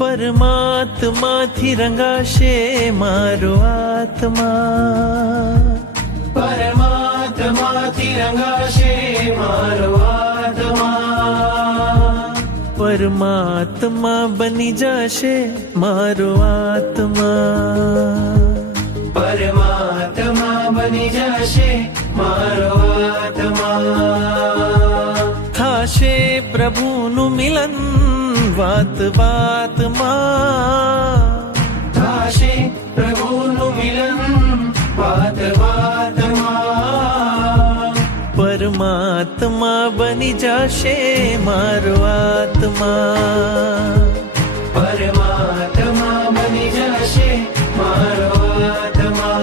પરમાત્માથી રંગાશે મારો આત્મા, પરમાત્માથી રંગાશે મારો આત્મા, પરમાત્મા બની જશે મારો આત્મા, પરમાત્મા બની જશે મારો આત્મા. થાશે પ્રભુનું મિલન વાત વાતમાં, થાશે પ્રભુનું મિલન વાત વાતમાં, પરમાત્મા બની જશે મારો આત્મા, પરમાત્મા બની જશે મારો આત્મા.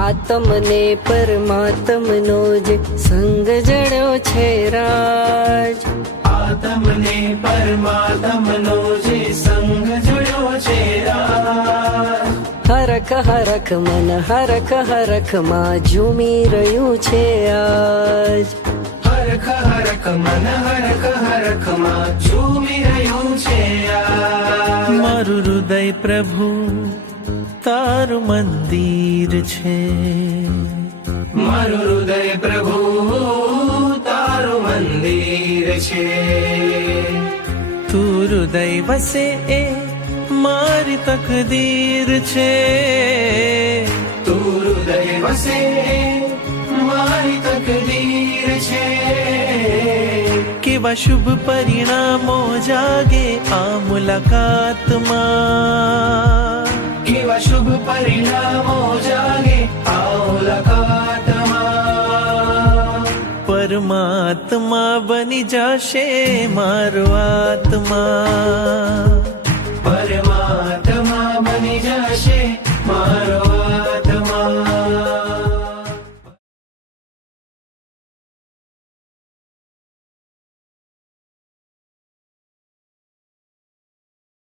આત્મને પરમાત્મનો જે સંગ જણ્યો છે રાજ, આત્મને પરમાત્મનો જે સંગ જણ્યો છે રાજ, હરખ હરખ મન હરખ હરખ માં ઝૂમી રહ્યું છે આજ, હરખ હરખ મન હરખ હરખ માં ઝૂમી રહ્યું છે આજ. મારું હૃદય પ્રભુ તારું મંદિર છે, મારું હૃદય પ્રભુ તારું મંદિર છે, તું હૃદય વસે એ મારી તકદીર છે, તું હૃદય વસે એ મારી તકદીર છે. કેવા શુભ પરિણામો જાગે આ મુલાકાતમાં, કેવા શુભ પરિણામો જાગે આ મુલાકાતમાં, પરમાત્મા બની જશે મારો આત્મા, પરમાત્મા બની જશે મારો